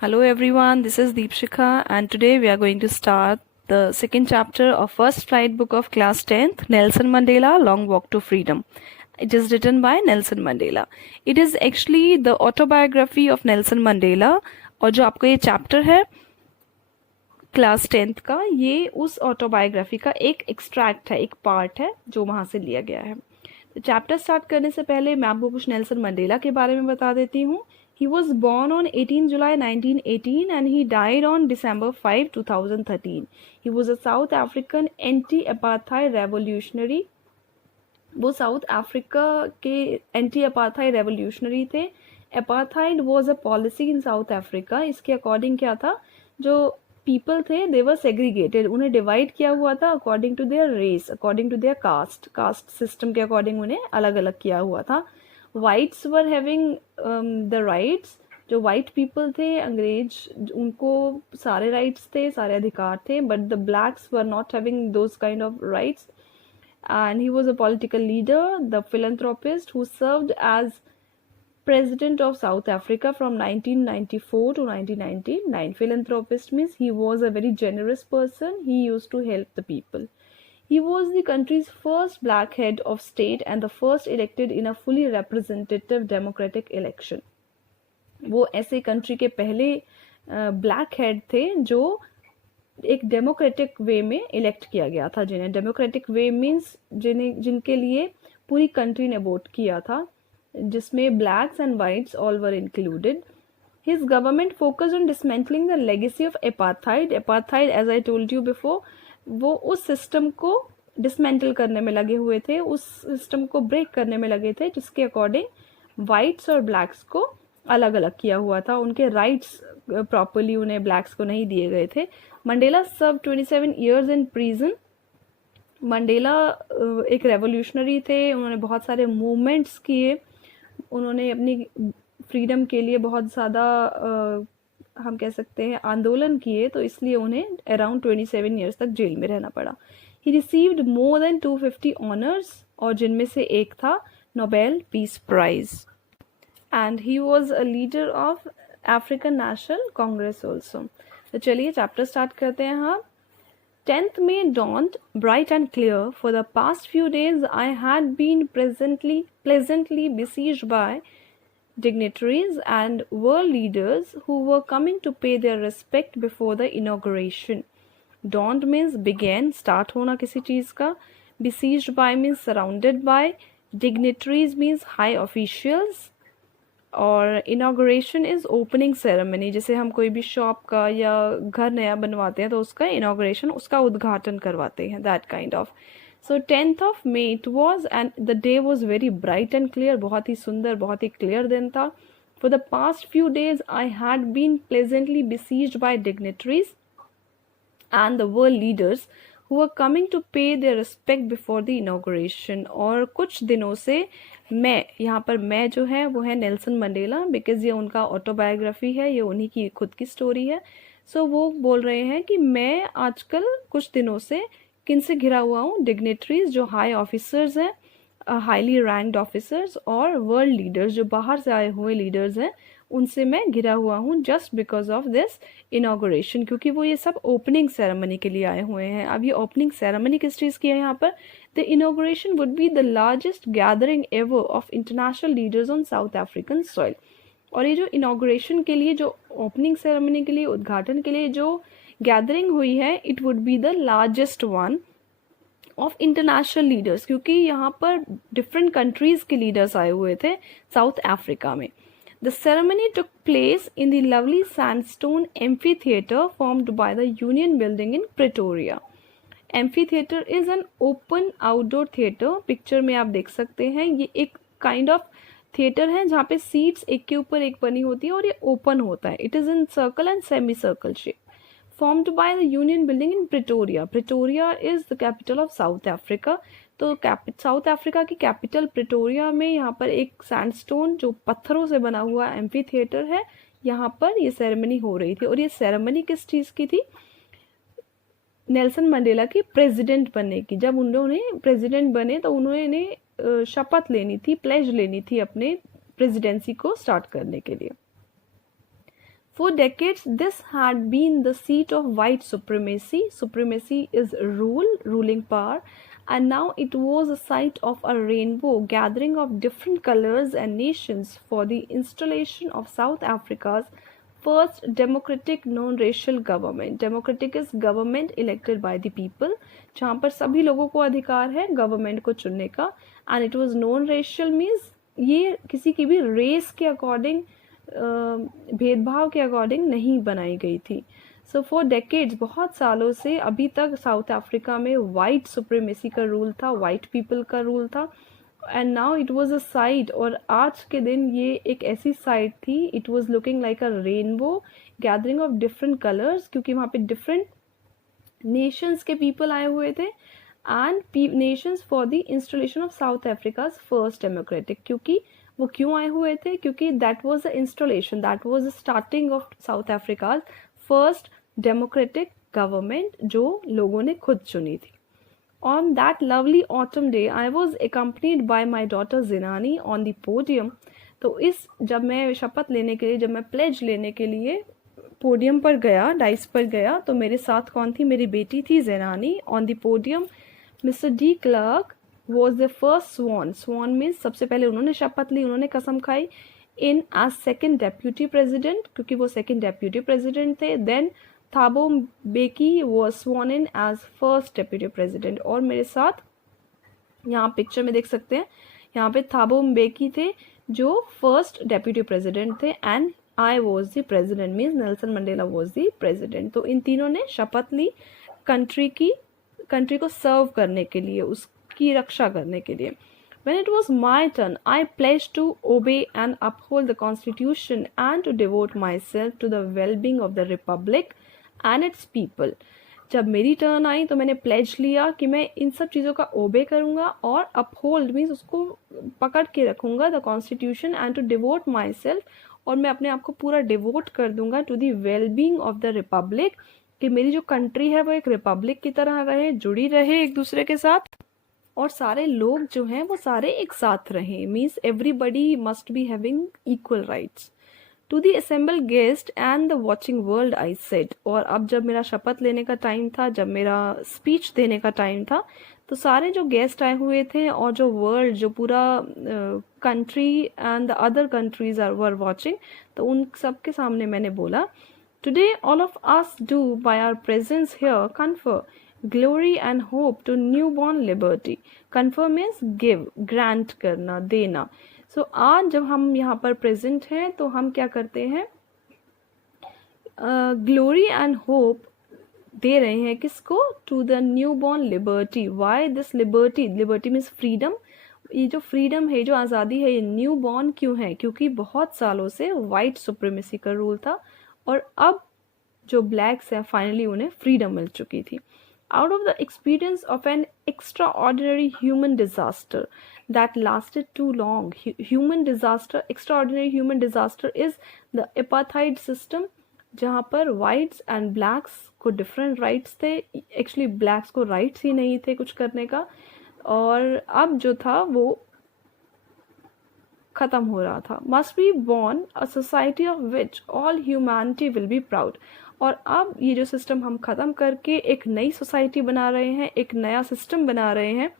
Hello everyone, this is Deepshikha and today we are going to start the second chapter of first flight book of class 10th, Nelson Mandela, Long Walk to Freedom. It is written by Nelson Mandela. It is actually the autobiography of Nelson Mandela और जो आपको ये chapter है class 10th का, ये उस autobiography का एक एक्सट्रैक्ट है, एक पार्ट है जो वहाँ से लिया गया है। तो चैप्टर स्टार्ट करने से पहले मैं आपको कुछ नेल्सन मंडेला के बारे में बता देती हूँ। He was born on 18 July 1918 and he died on December 5, 2013. He was a South African anti-apartheid revolutionary. वो साउथ अफ्रीका के एंटी अपार्थाइड रेवोल्यूशनरी थे। Apartheid was a policy in south Africa. इसके अकॉर्डिंग क्या था, जो पीपल थे दे वर segregated, उन्हें divide किया हुआ था according to their race, according to their caste system के अकॉर्डिंग उन्हें अलग अलग किया हुआ था। Whites were having the rights, जो वाइट पीपल थे अंग्रेज उनको सारे राइट्स थे, सारे अधिकार थे, but the blacks were not having those kind of rights. And he was a political leader, the philanthropist who served as president of South Africa from 1994 to 1999. Philanthropist means he was a very generous person. He used to help the people. He was the country's first black head of state and the first elected in a fully representative democratic election. वो ऐसे country के पहले black head थे जो एक democratic वे में elect किया गया था, जिन्हें डेमोक्रेटिक वे मीन्स जिनके लिए पूरी कंट्री ने वोट किया था, जिसमें blacks and whites all were included. His government focused on dismantling the legacy of apartheid. Apartheid as I told you before, वो उस सिस्टम को डिसमेंटल करने में लगे हुए थे, उस सिस्टम को ब्रेक करने में लगे थे जिसके अकॉर्डिंग वाइट्स और ब्लैक्स को अलग अलग किया हुआ था। उनके राइट्स प्रॉपरली उन्हें ब्लैक्स को नहीं दिए गए थे। Mandela serve 27 years in prison. Mandela एक रेवोल्यूशनरी थे, उन्होंने बहुत सारे मूवमेंट्स किए, उन्होंने अपनी फ्रीडम के लिए बहुत ज़्यादा हम कह सकते हैं आंदोलन किए, तो इसलिए उन्हें अराउंड 27 ईयर्स तक जेल में रहना पड़ा। He received more than 250 honours और जिनमें से एक था Nobel peace prize. And he was a leader of African National Congress also. तो चलिए चैप्टर स्टार्ट करते हैं हम। 10th May dawned bright and clear. For the past few days I had been pleasantly besieged by dignitaries and world leaders who were coming to pay their respect before the inauguration. Dawned means began, start होना किसी चीज़ का। Besieged by means surrounded by. Dignitaries means high officials. और inauguration is opening ceremony, जैसे हम कोई भी shop का या घर नया बनवाते हैं तो उसका इनाग्रेशन, उसका उद्घाटन करवाते हैं, that kind of. So 10th of May it was and the day was very bright and clear, बहुत ही सुंदर, बहुत ही क्लियर दिन था। For the past few days I had been pleasantly besieged by dignitaries and the world leaders who were coming to pay their respect before the inauguration। और कुछ दिनों से मैं, यहाँ पर मैं जो है वो है नेल्सन मंडेला, बिकॉज ये उनका ऑटोबायोग्राफी है, ये उन्हीं की खुद की स्टोरी है। सो वो बोल रहे हैं कि मैं आजकल कुछ दिनों से किन से घिरा हुआ हूँ, डिग्नेटरीज जो हाई ऑफिसर्स हैं, हाईली रैंक्ड ऑफिसर्स, और वर्ल्ड लीडर्स जो बाहर से आए हुए लीडर्स हैं, उनसे मैं घिरा हुआ हूँ just because of this inauguration, क्योंकि वो ये सब ओपनिंग सेरेमनी के लिए आए हुए हैं। अब ये ओपनिंग सेरेमनी किस चीज़ की है यहाँ पर? The inauguration would be the largest gathering ever of international leaders on south African soil. और ये जो इनाग्रेशन के लिए, जो ओपनिंग सेरेमनी के लिए, उद्घाटन के लिए जो गैदरिंग हुई है, it would be the largest one of international leaders, क्योंकि यहाँ पर डिफरेंट कंट्रीज के लीडर्स आए हुए थे साउथ अफ्रीका में। The ceremony took place in the lovely sandstone amphitheater formed by the Union Building in Pretoria. Amphitheater is an open outdoor theater. Picture में आप देख सकते हैं, ये एक काइंड ऑफ थिएटर है जहाँ पे सीट्स एक के ऊपर एक बनी होती है और ये ओपन होता है। It is in circle and semi circle shape, formed by the Union Building in Pretoria. Pretoria is the capital of South Africa. तो साउथ अफ्रीका की कैपिटल प्रिटोरिया में यहाँ पर एक सैंडस्टोन जो पत्थरों से बना हुआ एम्फी थिएटर है, यहाँ पर ये सेरेमनी हो रही थी। और ये सेरेमनी किस चीज़ की थी? नेल्सन मंडेला की प्रेसिडेंट बनने की। जब उन्होंने प्रेसिडेंट बने तो उन्होंने शपथ लेनी थी, प्लेज लेनी थी अपने प्रेसिडेंसी को स्टार्ट करने के लिए। For decades, this had been the seat of white supremacy. Supremacy is ruling power, and now it was a site of a rainbow gathering of different colors and nations for the installation of South Africa's first democratic non-racial government. Democratic is government elected by the people, जहाँ पर सभी लोगों को अधिकार है government को चुनने का. And it was non racial means ये किसी की भी रेस के अकॉर्डिंग, भेदभाव के अकॉर्डिंग नहीं बनाई गई थी. सो फॉर डेकेड्स, बहुत सालों से अभी तक साउथ अफ्रीका में वाइट सुप्रीमेसी का रूल था, वाइट पीपल का रूल था. And now it was a site, और आज के दिन ये एक ऐसी साइट थी, it was looking like a rainbow gathering of different colours, क्योंकि वहाँ पे डिफरेंट नेशंस के पीपल आए हुए थे. And Nations for the installation of south Africa's first democratic. क्योंकि वो क्यों आए हुए थे? क्योंकि that was the installation, that was the starting of south Africa's first democratic government जो लोगों ने खुद चुनी थी. On that lovely autumn day, I was accompanied by my daughter Zinani on the podium. तो इस जब मैं शपथ लेने के लिए, जब मैं प्लेज लेने के लिए पोडियम पर गया, डाइस पर गया, तो मेरे साथ कौन थी? मेरी बेटी थी Zenani. On the podium mister de Klerk was the first sworn. Sworn means सबसे पहले उन्होंने शपथ ली, उन्होंने कसम खाई. In as second deputy president, क्योंकि वो सेकेंड डेप्यूटी प्रेजिडेंट थे. Then Thabo Mbeki was sworn in as first deputy president. और मेरे साथ यहाँ पिक्चर में देख सकते हैं, यहाँ पे थाबो बेकी थे जो फर्स्ट डेप्यूटी प्रेजिडेंट थे. And I was the president, means Nelson Mandela was the president. तो इन तीनों ने शपथ ली कंट्री को सर्व करने के लिए, उसकी रक्षा करने के लिए. When it was my turn, I pledged to obey and uphold the Constitution and to devote myself to the well-being of the Republic and its people. जब मेरी टर्न आई तो मैंने प्लेज लिया कि मैं इन सब चीज़ों का ओबे करूँगा और अपहोल्ड मीन्स उसको पकड़ के रखूँगा the constitution and to devote myself, और मैं अपने आप को पूरा डिवोट कर दूंगा to the wellbeing of the republic, कि मेरी जो कंट्री है वो एक रिपब्लिक की तरह रहे, जुड़ी रहे एक दूसरे के साथ, और सारे लोग जो हैं वो सारे एक साथ रहें. Means everybody must be having equal rights. To the assemble guest and the watching world I said. और अब जब मेरा शपथ लेने का टाइम था, जब मेरा स्पीच देने का टाइम था, तो सारे जो गेस्ट आए हुए थे और जो वर्ल्ड, जो पूरा country and the other countries were watching, तो उन सब के सामने मैंने बोला, today all of us do by our presence here confer glory and hope to new born liberty. Confer means give, grant करना, देना. सो आज जब हम यहाँ पर प्रेजेंट हैं तो हम क्या करते हैं? ग्लोरी एंड होप दे रहे हैं किसको? To the new born liberty. Why this liberty? Liberty means freedom. ये जो फ्रीडम है, जो आज़ादी है, ये न्यू बॉर्न क्यों है? क्योंकि बहुत सालों से वाइट सुप्रीमेसी का रूल था और अब जो ब्लैक्स हैं फाइनली उन्हें फ्रीडम मिल चुकी थी. Out of the experience of an extraordinary human disaster that lasted too long. Extraordinary human disaster is the apartheid system, जहाँ पर whites and blacks को different rights थे. Actually blacks को rights ही नहीं थे कुछ करने का, और अब जो था वो खत्म हो रहा था. Must be born a society of which all humanity will be proud. और अब ये जो सिस्टम हम ख़त्म करके एक नई सोसाइटी बना रहे हैं, एक नया सिस्टम बना रहे हैं,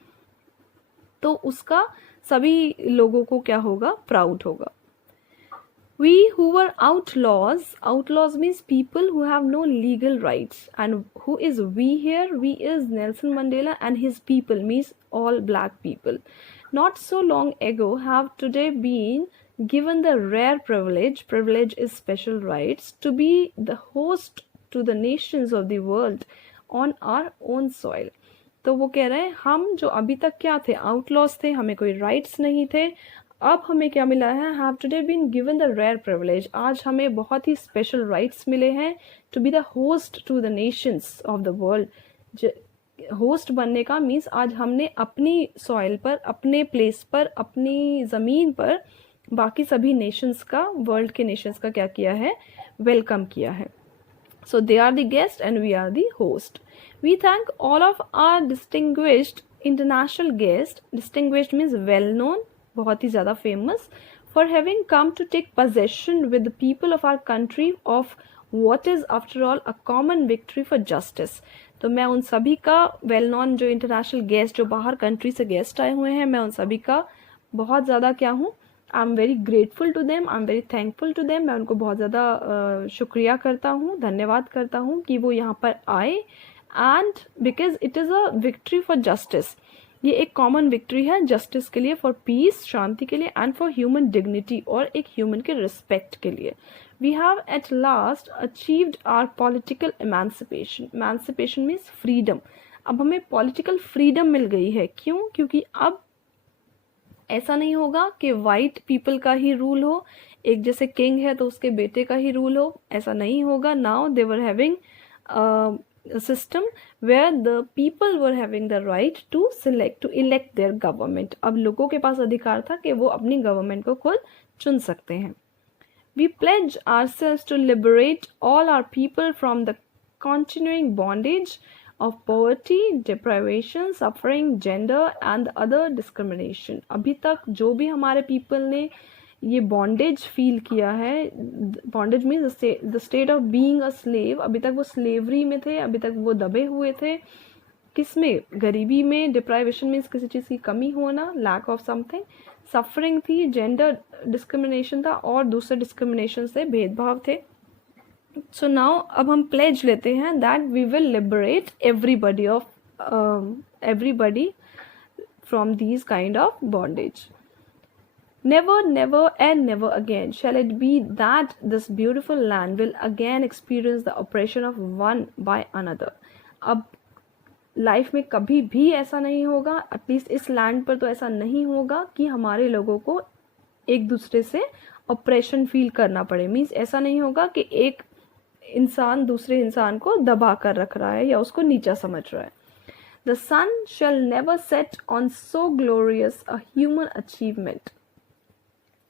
तो उसका सभी लोगों को क्या होगा? प्राउड होगा. We who were outlaws means people who have no legal rights. And who is we here? We is Nelson Mandela and his people, means all black people. Not so long ago have today been given the rare privilege is special rights, to be the host to the nations of the world on our own soil. तो वो कह रहे हैं हम जो अभी तक क्या थे? आउटलॉस थे, हमें कोई राइट्स नहीं थे. अब हमें क्या मिला है? Have today been given the rare privilege. आज हमें बहुत ही स्पेशल राइट्स मिले हैं to be the host to the nations of the world. Host बनने का मीन्स आज हमने अपनी सॉइल पर, अपने प्लेस पर, अपनी ज़मीन पर बाकी सभी नेशंस का, वर्ल्ड के नेशंस का क्या किया है? वेलकम किया है. So they are the guest and we are the host. We thank all of our distinguished international guest. Distinguished means well known, बहुत ही ज़्यादा famous, for having come to take possession with the people of our country of what is after all a common victory for justice. तो मैं उन सभी का well non जो international guest जो बाहर कंट्री से गेस्ट आए हुए हैं, मैं उन सभी का बहुत ज़्यादा क्या हूँ, I am very grateful to them, I am very thankful to them. मैं उनको बहुत ज़्यादा शुक्रिया करता हूँ, धन्यवाद करता हूँ कि वो यहाँ पर आए. And because it is a victory for justice, ये एक कॉमन विक्ट्री है जस्टिस के लिए, फॉर पीस, शांति के लिए, एंड फॉर ह्यूमन डिग्निटी, और एक ह्यूमन के रिस्पेक्ट के लिए. We have at last achieved our political emancipation. Emancipation means freedom. अब हमें political freedom मिल गई है. क्यों? क्योंकि अब ऐसा नहीं होगा कि white people का ही रूल हो, एक जैसे किंग है तो उसके बेटे का ही रूल हो, ऐसा नहीं होगा. Now they were having a system where the people were having the right to select, to elect their government. अब लोगों के पास अधिकार था कि वो अपनी गवर्नमेंट को खुद चुन सकते हैं. We pledge ourselves to liberate all our people from the continuing bondage of poverty, deprivation, suffering, gender and other discrimination. अभी तक जो भी हमारे people ने ये bondage feel किया है, bondage means the state of being a slave, अभी तक वो slavery में थे, अभी तक वो दबे हुए थे. किसमें? गरीबी में. deprivation means किसी चीज़ की कमी होना, lack of something. सफरिंग थी, जेंडर डिस्क्रिमिनेशन था, और दूसरे डिस्क्रिमिनेशन से भेदभाव थे. सो नाउ अब हम प्लेज लेते हैं that we will liberate everybody from these kind of bondage. Never, never and never again shall it be that this beautiful land will again experience the oppression of one by another. अब life में कभी भी ऐसा नहीं होगा, at least इस land पर तो ऐसा नहीं होगा कि हमारे लोगों को एक दूसरे से ऑपरेशन फील करना पड़े. मीन्स ऐसा नहीं होगा कि एक इंसान दूसरे इंसान को दबा कर रख रहा है या उसको नीचा समझ रहा है. The sun shall never set on so glorious a human achievement.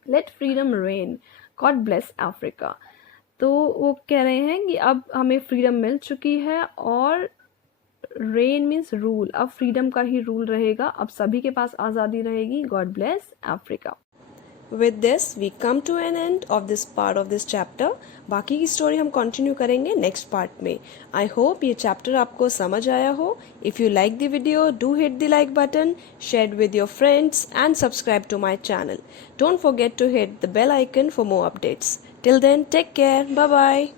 Let freedom reign, God bless Africa. तो वो कह रहे हैं कि अब हमें फ्रीडम मिल चुकी है, और रेन मीन्स रूल, अब फ्रीडम का ही रूल रहेगा, अब सभी के पास आज़ादी रहेगी. God bless Africa. With this we come to an end of this part of this chapter. बाकी की स्टोरी हम कंटिन्यू करेंगे नेक्स्ट पार्ट में. आई होप ये चैप्टर आपको समझ आया हो. If you like the video, do hit the like button, share with your friends and subscribe to my channel. Don't forget to hit the bell icon for more updates. Till then, take care, bye bye.